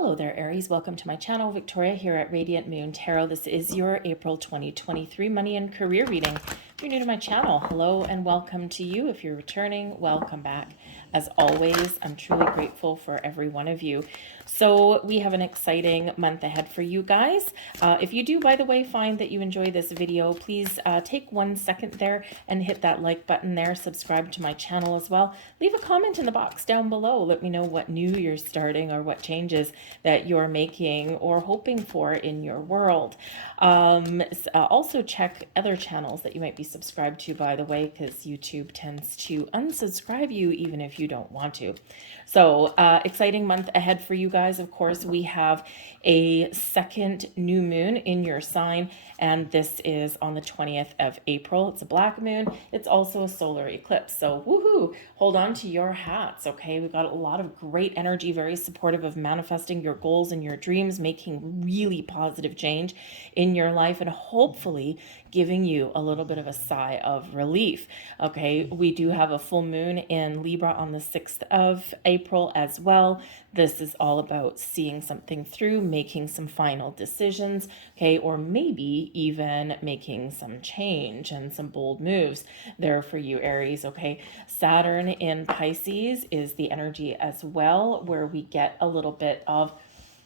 Hello there, Aries. Welcome to my channel. Victoria here at Radiant Moon Tarot. This is your April 2023 money and career reading. If you're new to my channel, hello and welcome to you. If you're returning, welcome back. As always, I'm truly grateful for every one of you. So we have an exciting month ahead for you guys. If you do, by the way, find that you enjoy this video, please take 1 second there and hit that like button there. Subscribe to my channel as well. Leave a comment in the box down below. Let me know what new you're starting or what changes that you're making or hoping for in your world. Also check other channels that you might be subscribed to, by the way, because YouTube tends to unsubscribe you even if you don't want to. So exciting month ahead for you guys. Of course, we have a second new moon in your sign, and this is on the 20th of April. It's a black moon. It's also a solar eclipse. So woohoo, hold on to your hats, okay? We've got a lot of great energy, very supportive of manifesting your goals and your dreams, making really positive change in your life, and hopefully giving you a little bit of a sigh of relief. Okay, we do have a full moon in Libra on the 6th of April as well. This is all about seeing something through, making some final decisions, okay, or maybe even making some change and some bold moves there for you, Aries, okay? Saturn in Pisces is the energy as well, where we get a little bit of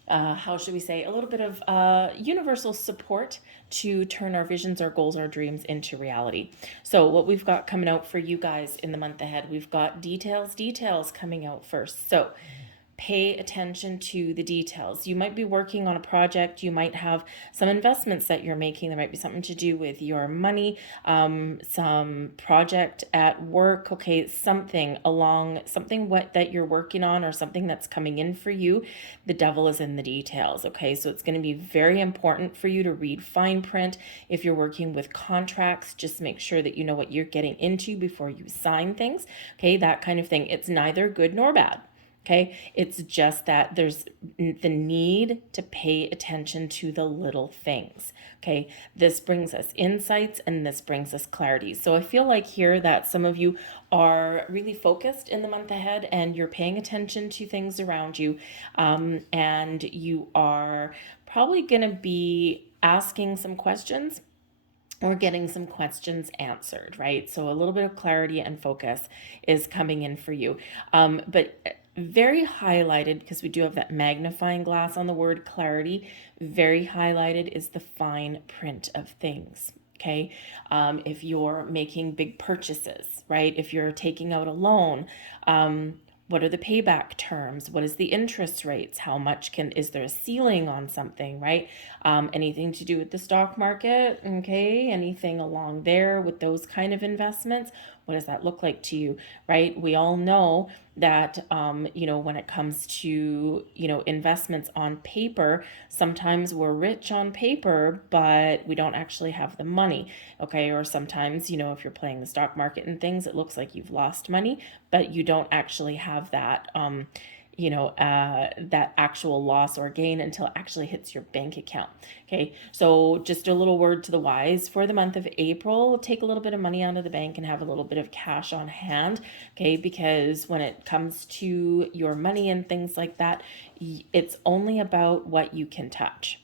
how should we say, a little bit of universal support to turn our visions, our goals, our dreams into reality. So what we've got coming out for you guys in the month ahead, we've got details coming out first. So pay attention to the details. You might be working on a project. You might have some investments that you're making. There might be something to do with your money, some project at work. Okay, something what that you're working on or something that's coming in for you. The devil is in the details. Okay, so it's going to be very important for you to read fine print. If you're working with contracts, just make sure that you know what you're getting into before you sign things. Okay, that kind of thing. It's neither good nor bad. Okay, it's just that there's the need to pay attention to the little things. Okay, this brings us insights and this brings us clarity. So I feel like here that some of you are really focused in the month ahead and you're paying attention to things around you, and you are probably going to be asking some questions or getting some questions answered, right? So a little bit of clarity and focus is coming in for you. But very highlighted, because we do have that magnifying glass on the word clarity, very highlighted is the fine print of things. Okay, if you're making big purchases, right? If you're taking out a loan, what are the payback terms? What is the interest rates? How much is there a ceiling on something, right? Anything to do with the stock market, okay? Anything along there with those kind of investments? What does that look like to you, right? We all know that, when it comes to, investments on paper, sometimes we're rich on paper, but we don't actually have the money, okay? Or sometimes, if you're playing the stock market and things, it looks like you've lost money, but you don't actually have that, that actual loss or gain until it actually hits your bank account. Okay, so just a little word to the wise for the month of April, take a little bit of money out of the bank and have a little bit of cash on hand. Okay, because when it comes to your money and things like that, it's only about what you can touch,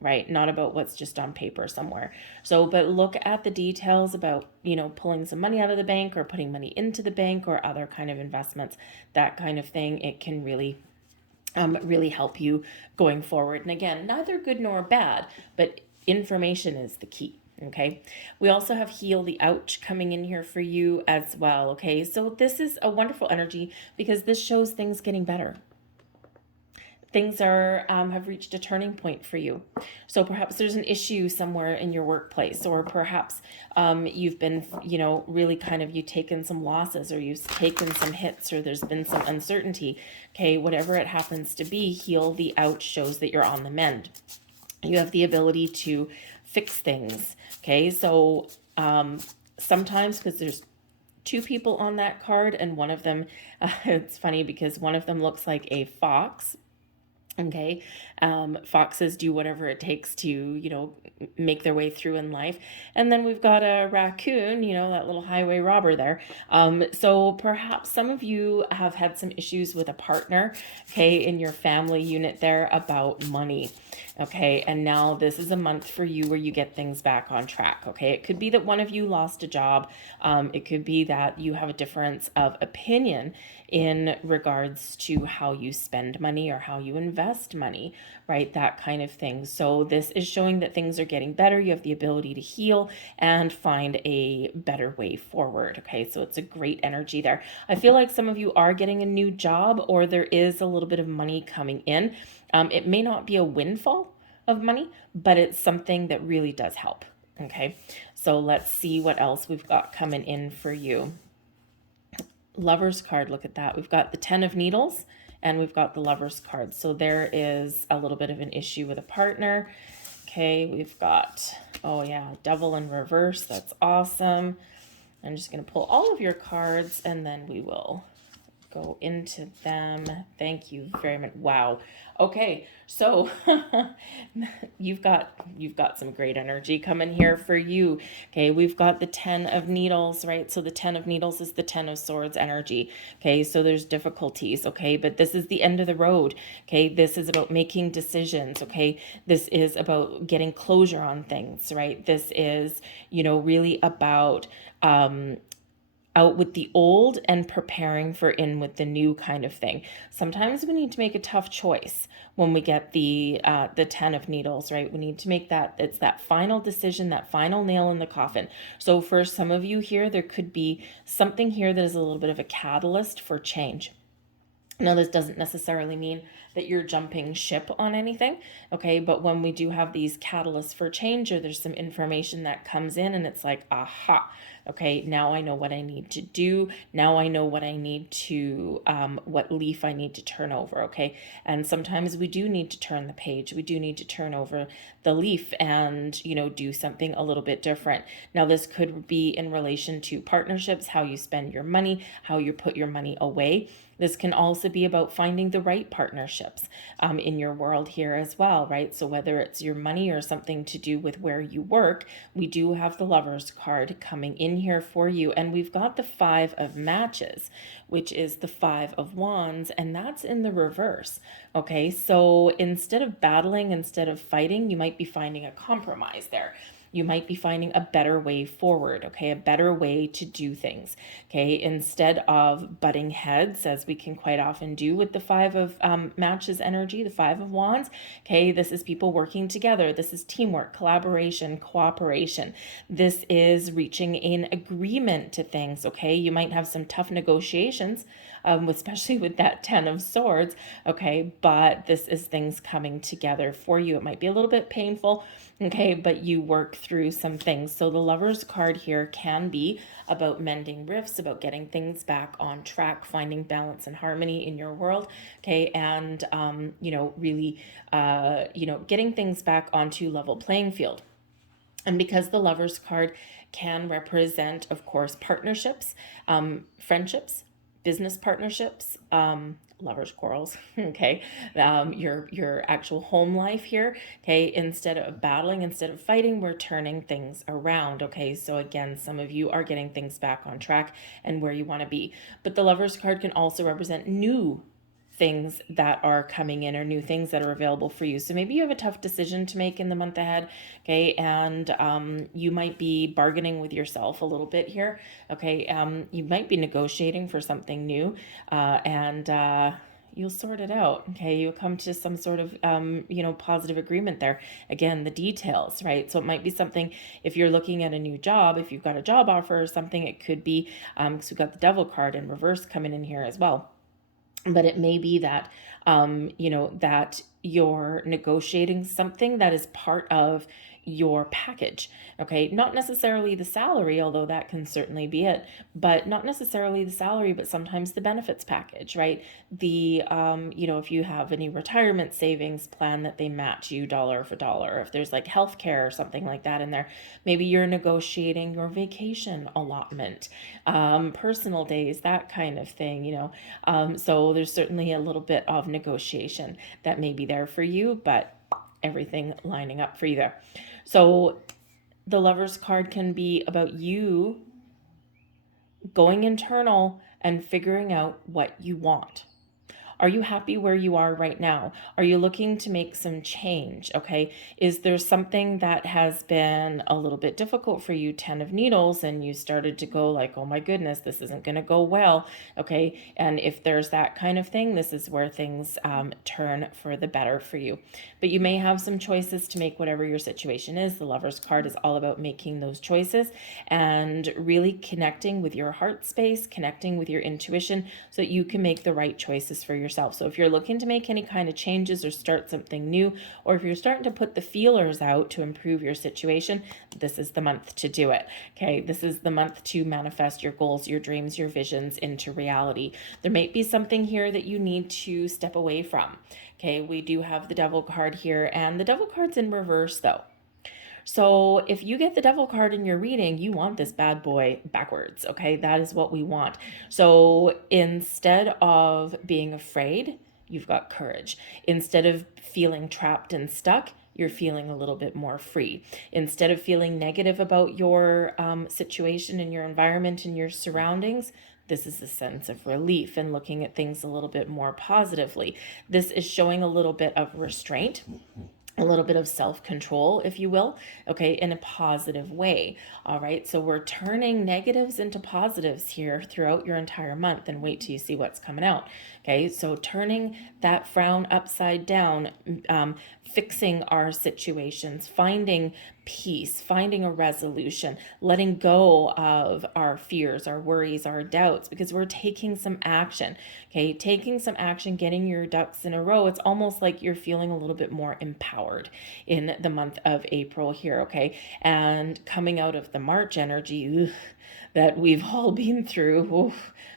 right? Not about what's just on paper somewhere. So, but look at the details about, pulling some money out of the bank or putting money into the bank or other kind of investments, that kind of thing. It can really help you going forward. And again, neither good nor bad, but information is the key. Okay, we also have Heal the Ouch coming in here for you as well. Okay, so this is a wonderful energy because this shows things getting better. Things are have reached a turning point for you. So perhaps there's an issue somewhere in your workplace, or perhaps you've been, really kind of, you've taken some losses or you've taken some hits or there's been some uncertainty. Okay, whatever it happens to be, Heal the Ouch shows that you're on the mend. You have the ability to fix things. Okay, so sometimes, because there's two people on that card and one of them, it's funny because one of them looks like a fox Okay. Foxes do whatever it takes to, make their way through in life. And then we've got a raccoon, that little highway robber there. So perhaps some of you have had some issues with a partner, okay, in your family unit there about money. Okay. And now this is a month for you where you get things back on track. Okay. It could be that one of you lost a job. It could be that you have a difference of opinion in regards to how you spend money or how you invest money, right? That kind of thing. So this is showing that things are getting better. You have the ability to heal and find a better way forward. Okay, so it's a great energy there. I feel like some of you are getting a new job, or there is a little bit of money coming in. It may not be a windfall of money, but it's something that really does help. Okay, so let's see what else we've got coming in for you. Lover's card, look at that. We've got the 10 of Needles and we've got the Lover's card. So there is a little bit of an issue with a partner. Okay, we've got, oh yeah, Devil in reverse. That's awesome. I'm just going to pull all of your cards and then we will go into them. Thank you very much. Wow. Okay, so you've got some great energy coming here for you. Okay, we've got the 10 of Needles, right? So the 10 of Needles is the 10 of Swords energy. Okay, so there's difficulties, okay, but this is the end of the road. Okay, this is about making decisions. Okay, this is about getting closure on things, right? This is, really about out with the old and preparing for in with the new kind of thing. Sometimes we need to make a tough choice when we get the 10 of Needles, right? We need to make that, it's that final decision, that final nail in the coffin. So for some of you here, there could be something here that is a little bit of a catalyst for change. Now, this doesn't necessarily mean that you're jumping ship on anything, okay? But when we do have these catalysts for change, or there's some information that comes in and it's like, aha, okay, now I know what I need to do. Now I know what I need to, what leaf I need to turn over, okay? And sometimes we do need to turn the page. We do need to turn over the leaf and, do something a little bit different. Now, this could be in relation to partnerships, how you spend your money, how you put your money away. This can also be about finding the right partnerships in your world here as well, right? So whether it's your money or something to do with where you work, we do have the Lover's card coming in here for you. And we've got the 5 of Matches, which is the 5 of Wands, and that's in the reverse. Okay, so instead of battling, instead of fighting, you might be finding a compromise there. You might be finding a better way forward, okay, a better way to do things, okay, instead of butting heads, as we can quite often do with the 5 of Matches energy, the 5 of Wands, okay, this is people working together. This is teamwork, collaboration, cooperation. This is reaching in agreement to things, okay? You might have some tough negotiations, especially with that 10 of Swords, okay, but this is things coming together for you. It might be a little bit painful, okay, but you work through some things. So the Lover's card here can be about mending rifts, about getting things back on track, finding balance and harmony in your world, okay, and really getting things back onto level playing field. And because the Lover's card can represent, of course, partnerships, friendships, business partnerships, lovers quarrels, okay, your actual home life here, okay, instead of battling, instead of fighting, we're turning things around, okay? So again, some of you are getting things back on track and where you want to be. But the Lover's card can also represent new things that are coming in or new things that are available for you. So maybe you have a tough decision to make in the month ahead, okay, and you might be bargaining with yourself a little bit here, okay. You might be negotiating for something new, and you'll sort it out, okay? You'll come to some sort of positive agreement there. Again, the details, right? So it might be something, if you're looking at a new job, if you've got a job offer or something, it could be because we've got the Devil card in reverse coming in here as well. But it may be that that you're negotiating something that is part of your package. Okay, not necessarily the salary, although that can certainly be it, but not necessarily the salary, but sometimes the benefits package, right? The if you have any retirement savings plan that they match you dollar for dollar, if there's like healthcare or something like that in there, maybe you're negotiating your vacation allotment, personal days, that kind of thing, so there's certainly a little bit of negotiation that may be there for you, but everything lining up for you there. So the Lover's card can be about you going internal and figuring out what you want. Are you happy where you are right now? Are you looking to make some change? Okay. Is there something that has been a little bit difficult for you, 10 of Needles, and you started to go like, oh my goodness, this isn't going to go well. Okay. And if there's that kind of thing, this is where things turn for the better for you. But you may have some choices to make, whatever your situation is. The Lover's card is all about making those choices and really connecting with your heart space, connecting with your intuition so that you can make the right choices for yourself. So if you're looking to make any kind of changes or start something new, or if you're starting to put the feelers out to improve your situation, this is the month to do it. Okay, this is the month to manifest your goals, your dreams, your visions into reality. There might be something here that you need to step away from. Okay, we do have the Devil card here, and the Devil card's in reverse though. So if you get the Devil card in your reading, you want this bad boy backwards, okay? That is what we want. So instead of being afraid, you've got courage. Instead of feeling trapped and stuck, you're feeling a little bit more free. Instead of feeling negative about your situation and your environment and your surroundings, this is a sense of relief and looking at things a little bit more positively. This is showing a little bit of restraint, a little bit of self-control, if you will, okay, in a positive way. All right, so we're turning negatives into positives here throughout your entire month, and wait till you see what's coming out. Okay, so turning that frown upside down, fixing our situations, finding peace, finding a resolution, letting go of our fears, our worries, our doubts, because we're taking some action. Okay, taking some action, getting your ducks in a row. It's almost like you're feeling a little bit more empowered in the month of April here. Okay, and coming out of the March energy that we've all been through.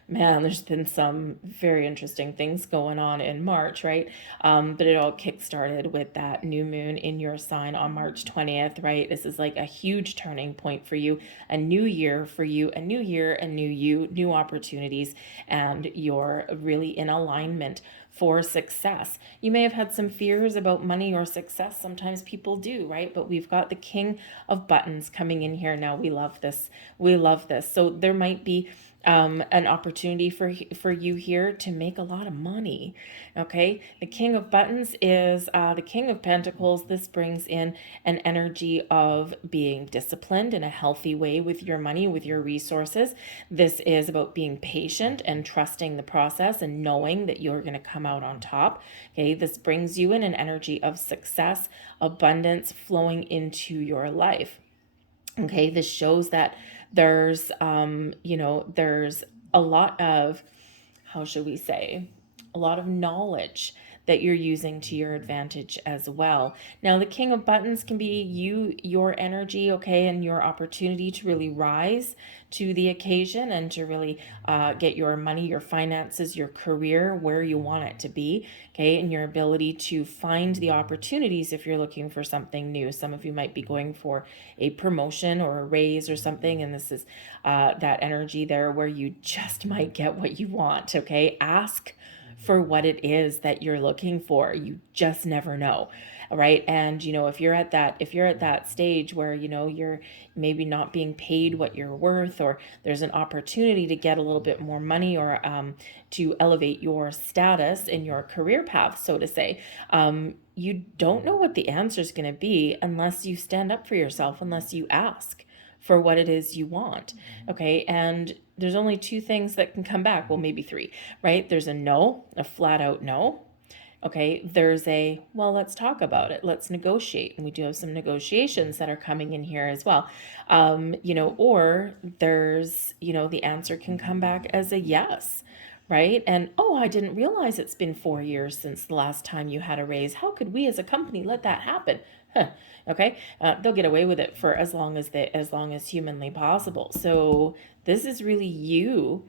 Man, there's been some very interesting things going on in March, right? But it all kick-started with that new moon in your sign on March 20th, right? This is like a huge turning point for you, a new year for you, a new year, a new you, new opportunities, and you're really in alignment for success. You may have had some fears about money or success. Sometimes people do, right? But we've got the King of Buttons coming in here now. We love this. We love this. So there might be an opportunity for you here to make a lot of money. Okay, the King of Buttons is the King of Pentacles. This brings in an energy of being disciplined in a healthy way with your money, with your resources. This is about being patient and trusting the process and knowing that you're going to come out on top. Okay, this brings you in an energy of success, abundance flowing into your life. Okay, this shows that there's there's a lot of, how should we say, a lot of knowledge that you're using to your advantage as well. Now, the King of Buttons can be your energy, okay, and your opportunity to really rise to the occasion and to really get your money, your finances, your career where you want it to be, okay, and your ability to find the opportunities if you're looking for something new. Some of you might be going for a promotion or a raise or something, and this is that energy there where you just might get what you want, okay? Ask for what it is that you're looking for. You just never know. Right. And, if you're at that stage where, you're maybe not being paid what you're worth, or there's an opportunity to get a little bit more money, or to elevate your status in your career path, so to say, you don't know what the answer is going to be unless you stand up for yourself, unless you ask for what it is you want. Okay. And there's only two things that can come back. Well, maybe three, right? There's a no, a flat out no. Okay. There's a, well, let's talk about it. Let's negotiate. And we do have some negotiations that are coming in here as well. Or there's, the answer can come back as a yes. Right. And, oh, I didn't realize it's been 4 years since the last time you had a raise. How could we as a company let that happen? Okay, they'll get away with it for as long as humanly possible. So this is really you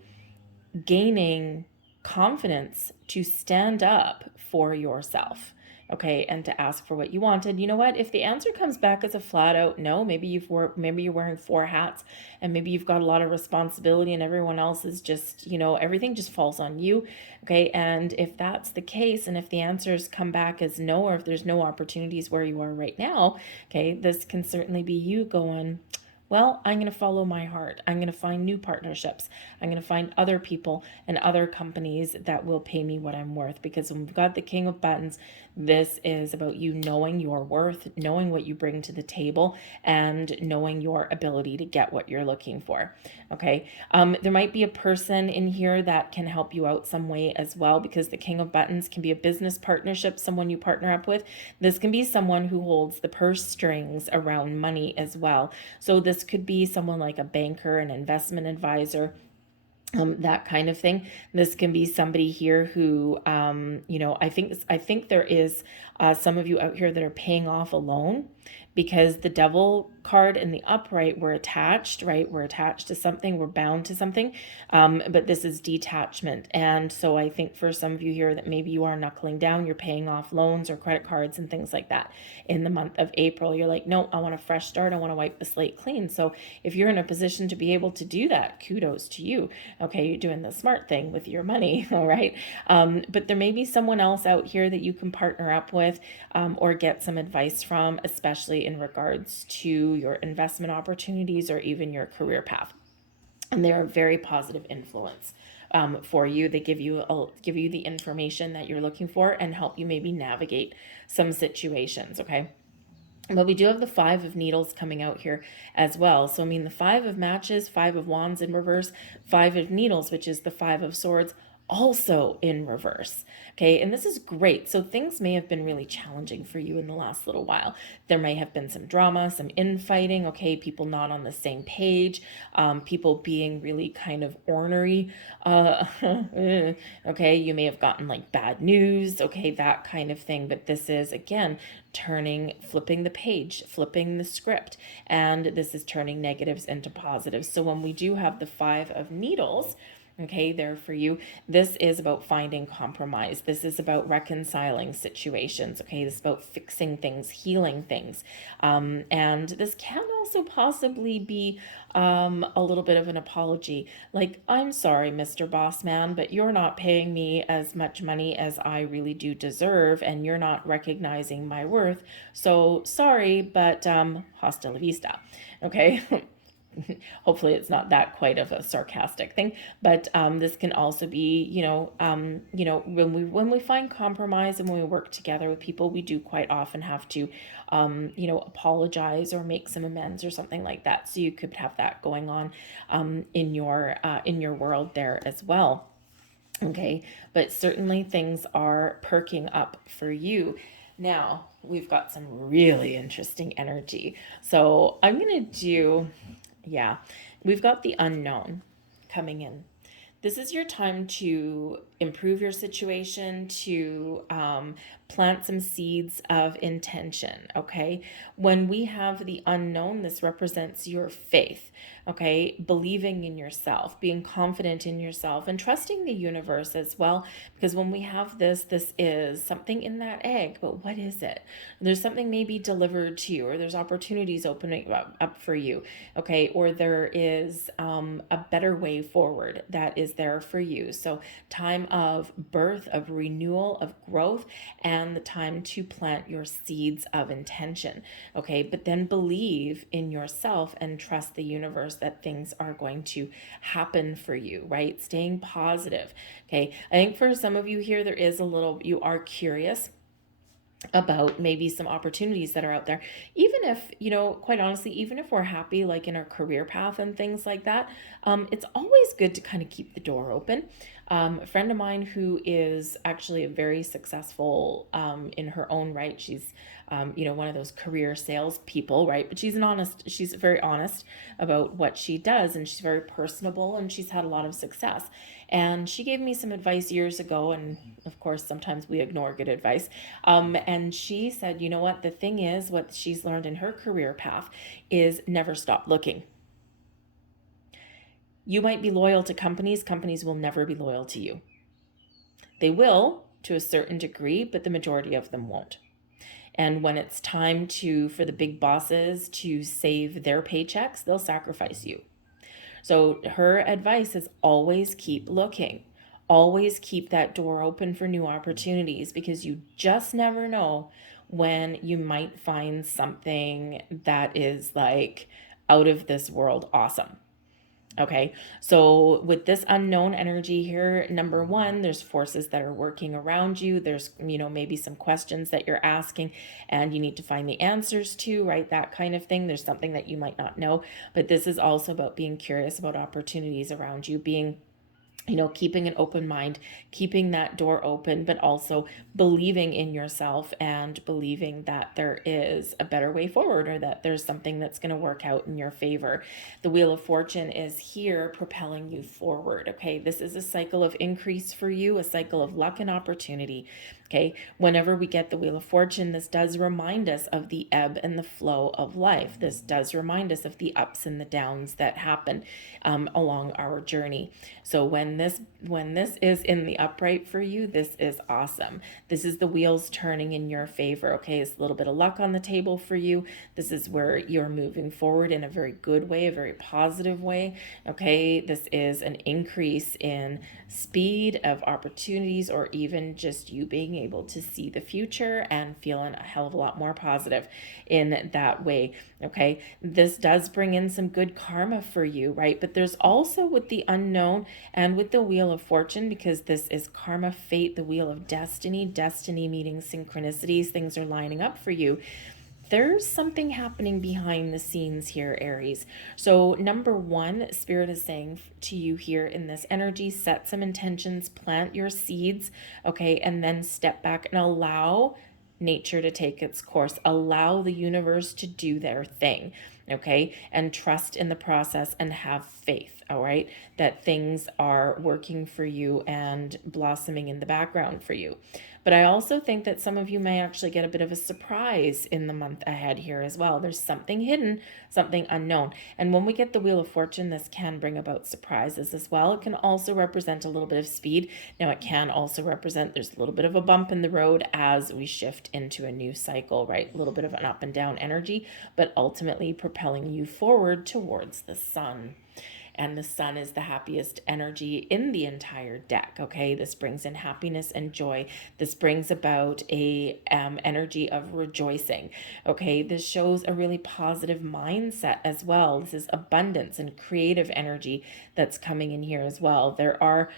gaining confidence to stand up for yourself, okay, and to ask for what you wanted. You know what, if the answer comes back as a flat out no, maybe you're wearing four hats, and maybe you've got a lot of responsibility and everyone else is just, everything just falls on you, okay, and if that's the case, and if the answers come back as no, or if there's no opportunities where you are right now, okay, this can certainly be you going, well, I'm going to follow my heart. I'm going to find new partnerships. I'm going to find other people and other companies that will pay me what I'm worth. Because when we've got the King of Buttons, this is about you knowing your worth, knowing what you bring to the table, and knowing your ability to get what you're looking for. Okay. There might be a person in here that can help you out some way as well, because the King of Buttons can be a business partnership, someone you partner up with. This can be someone who holds the purse strings around money as well. So this could be someone like a banker, an investment advisor, that kind of thing. This can be somebody here who, I think there is some of you out here that are paying off a loan, because the devil card and the upright were attached, right? We're attached to something, we're bound to something, but this is detachment. And so I think for some of you here that maybe you are knuckling down, you're paying off loans or credit cards and things like that in the month of April. You're like, no, I want a fresh start. I want to wipe the slate clean. So if you're in a position to be able to do that, kudos to you. Okay, you're doing the smart thing with your money, all right? But there may be someone else out here that you can partner up with, or get some advice from, especially in regards to your investment opportunities or even your career path. And they're a very positive influence for you. They give you the information that you're looking for and help you maybe navigate some situations, okay? But we do have the Five of Needles coming out here as well. So, I mean, the Five of Matches, Five of Wands in reverse, Five of Needles, which is the Five of Swords, also in reverse. Okay, and this is great. So things may have been really challenging for you in the last little while. There may have been some drama, some infighting, okay, people not on the same page, people being really kind of ornery. Okay, you may have gotten like bad news, okay, that kind of thing. But this is, again, flipping the page, flipping the script, and this is turning negatives into positives. So when we do have the Five of Needles, okay, there for you, this is about finding compromise. This is about reconciling situations. Okay, this is about fixing things, healing things. And this can also possibly be a little bit of an apology. Like, I'm sorry, Mr. Boss Man, but you're not paying me as much money as I really do deserve, and you're not recognizing my worth. So sorry, but hasta la vista. Okay. Hopefully it's not that quite of a sarcastic thing, but this can also be, when we find compromise and when we work together with people, we do quite often have to, apologize or make some amends or something like that. So you could have that going on in your world there as well. Okay, but certainly things are perking up for you. Now, we've got some really interesting energy. So I'm going to do, we've got the unknown coming in. This is your time to improve your situation, to plant some seeds of intention, okay? When we have the unknown, this represents your faith, okay? Believing in yourself, being confident in yourself, and trusting the universe as well, because when we have this is something in that egg, but what is it? There's something maybe delivered to you, or there's opportunities opening up for you, okay? Or there is a better way forward that is there for you. So time of birth, of renewal, of growth, and the time to plant your seeds of intention. Okay, but then believe in yourself and trust the universe that things are going to happen for you, right? Staying positive. Okay, I think for some of you here, you are curious about maybe some opportunities that are out there, even if, quite honestly, even if we're happy like in our career path and things like that, it's always good to kind of keep the door open. A friend of mine who is actually a very successful in her own right, she's one of those career sales people, right? But she's very honest about what she does, and she's very personable, and she's had a lot of success. And she gave me some advice years ago, and of course, sometimes we ignore good advice. And she said, you know what? The thing is, what she's learned in her career path is never stop looking. You might be loyal to companies, companies will never be loyal to you. They will to a certain degree, but the majority of them won't. And when it's time for the big bosses to save their paychecks, they'll sacrifice you. So her advice is always keep looking. Always keep that door open for new opportunities, because you just never know when you might find something that is like out of this world awesome. Okay, so with this unknown energy here, number one, there's forces that are working around you. There's, maybe some questions that you're asking and you need to find the answers to, right? That kind of thing. There's something that you might not know, but this is also about being curious about opportunities around you, being keeping an open mind, keeping that door open, but also believing in yourself and believing that there is a better way forward, or that there's something that's going to work out in your favor. The Wheel of Fortune is here propelling you forward. Okay, this is a cycle of increase for you, a cycle of luck and opportunity. Okay, whenever we get the Wheel of Fortune, this does remind us of the ebb and the flow of life. This does remind us of the ups and the downs that happen along our journey. So when this is in the upright for you, this is awesome. This is the wheels turning in your favor. Okay, it's a little bit of luck on the table for you. This is where you're moving forward in a very good way, a very positive way. Okay, this is an increase in speed of opportunities, or even just you being able to see the future and feeling a hell of a lot more positive in that way. Okay, this does bring in some good karma for you, right? But there's also, with the unknown and with the Wheel of Fortune, because this is karma, fate, the wheel of destiny meeting synchronicities, things are lining up for you. There's something happening behind the scenes here, Aries. So number one, Spirit is saying to you here in this energy, set some intentions, plant your seeds, okay, and then step back and allow nature to take its course. Allow the universe to do their thing, okay, and trust in the process and have faith, all right, that things are working for you and blossoming in the background for you. But I also think that some of you may actually get a bit of a surprise in the month ahead here as well. There's something hidden, something unknown. And when we get the Wheel of Fortune, this can bring about surprises as well. It can also represent a little bit of speed. Now, it can also represent there's a little bit of a bump in the road as we shift into a new cycle, right? A little bit of an up and down energy, but ultimately propelling you forward towards the sun. And the sun is the happiest energy in the entire deck. Okay, this brings in happiness and joy. This brings about a energy of rejoicing. Okay, this shows a really positive mindset as well. This is abundance and creative energy that's coming in here as well. There are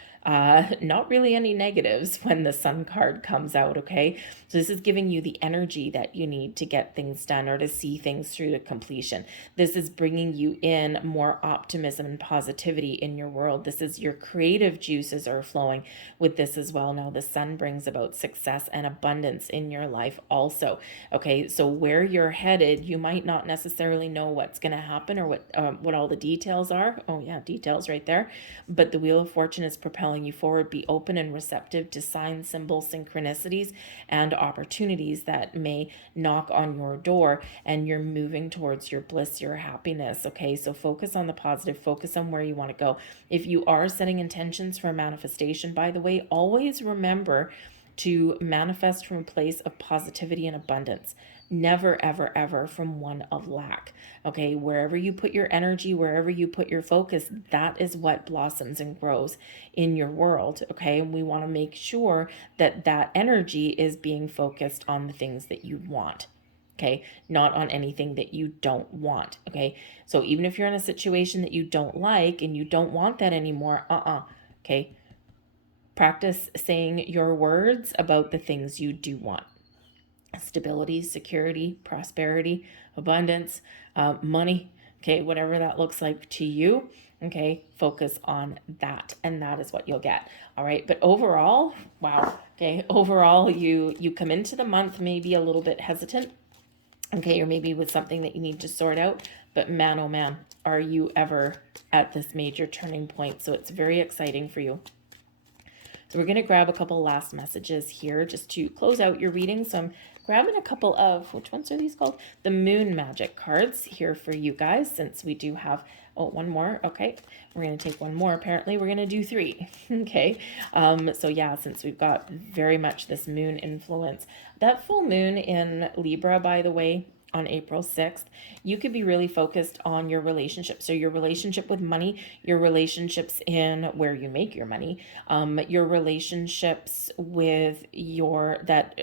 not really any negatives when the sun card comes out, okay? So this is giving you the energy that you need to get things done or to see things through to completion. This is bringing you in more optimism and positivity in your world. This is your creative juices are flowing with this as well. Now the sun brings about success and abundance in your life also, okay? So where you're headed, you might not necessarily know what's going to happen or what all the details are. Oh yeah, details right there. But the Wheel of Fortune is propelling you forward. Be open and receptive to signs, symbols, synchronicities, and opportunities that may knock on your door, and you're moving towards your bliss, your happiness. Okay, so focus on the positive, focus on where you want to go. If you are setting intentions for manifestation, by the way, always remember to manifest from a place of positivity and abundance. Never, ever, ever from one of lack. Okay, wherever you put your energy, wherever you put your focus, that is what blossoms and grows in your world. Okay, and we want to make sure that that energy is being focused on the things that you want. Okay, not on anything that you don't want. Okay, so even if you're in a situation that you don't like and you don't want that anymore, okay, practice saying your words about the things you do want. Stability, security, prosperity, abundance, money, Okay, whatever that looks like to you, okay, focus on that, and that is what you'll get. All right, but overall, wow, okay, overall, you come into the month maybe a little bit hesitant, okay, or maybe with something that you need to sort out, but man, oh man, are you ever at this major turning point. So it's very exciting for you. So we're going to grab a couple last messages here just to close out your reading. So I'm grabbing a couple of, which ones are these called? The Moon Magic cards here for you guys, since we do have, oh, one more. Okay, we're going to take one more. Apparently we're going to do 3. Okay, so yeah, since we've got very much this moon influence. That full moon in Libra, by the way, on April 6th, you could be really focused on your relationship. So your relationship with money, your relationships in where you make your money, your relationships with your, that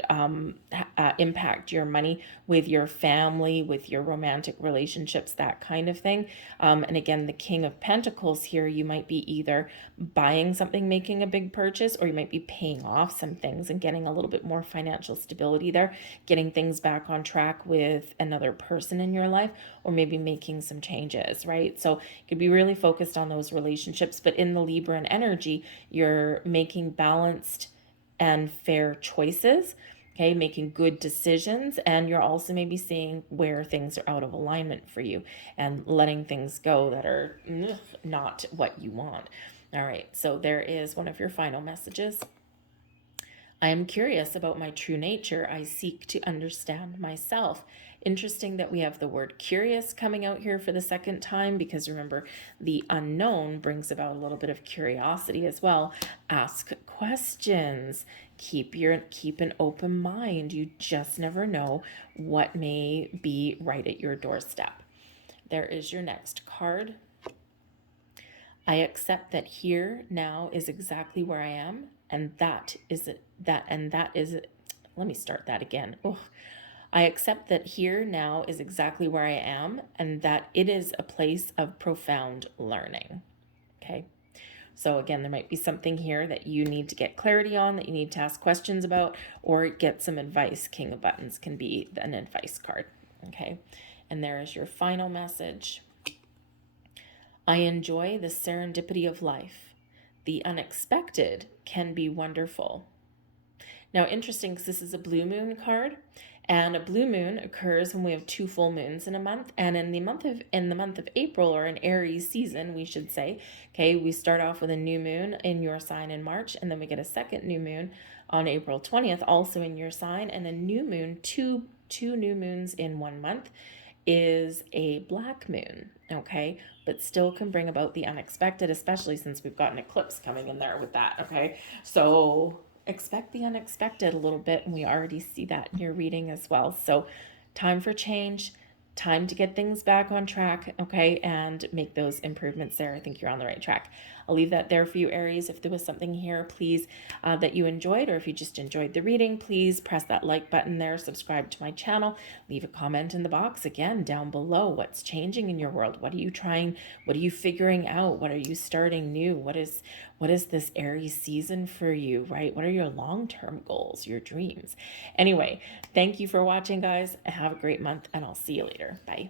impact your money, with your family, with your romantic relationships, that kind of thing. And again, the King of Pentacles here, you might be either buying something, making a big purchase, or you might be paying off some things and getting a little bit more financial stability there, getting things back on track with another person in your life, or maybe making some changes, right? So you could be really focused on those relationships, but in the Libran energy, you're making balanced and fair choices, okay, making good decisions, and you're also maybe seeing where things are out of alignment for you and letting things go that are not what you want. All right, so there is one of your final messages. I am curious about my true nature. I seek to understand myself. Interesting that we have the word curious coming out here for the second time, because remember, the unknown brings about a little bit of curiosity as well. Ask questions. Keep an open mind. You just never know what may be right at your doorstep. There is your next card. I accept that here now is exactly where I am, and that is it. Let me start that again. Oh, I accept that here now is exactly where I am, and that it is a place of profound learning. Okay. So again, there might be something here that you need to get clarity on, that you need to ask questions about, or get some advice. King of Buttons can be an advice card. Okay. And there is your final message. I enjoy the serendipity of life. The unexpected can be wonderful. Now, interesting, because this is a blue moon card, and a blue moon occurs when we have 2 full moons in a month. And in the month of April, or in Aries season, we should say, okay, we start off with a new moon in your sign in March, and then we get a second new moon on April 20th, also in your sign, and a new moon, two new moons in 1 month, is a black moon, okay, but still can bring about the unexpected, especially since we've got an eclipse coming in there with that, okay? So expect the unexpected a little bit, and we already see that in your reading as well. So time for change, time to get things back on track, okay, and make those improvements there. I think you're on the right track. I'll leave that there for you, Aries. If there was something here, please, that you enjoyed, or if you just enjoyed the reading, please press that like button there, subscribe to my channel, leave a comment in the box, again, down below. What's changing in your world? What are you trying? What are you figuring out? What are you starting new? What is this Aries season for you, right? What are your long-term goals, your dreams? Anyway, thank you for watching, guys. Have a great month, and I'll see you later. Bye.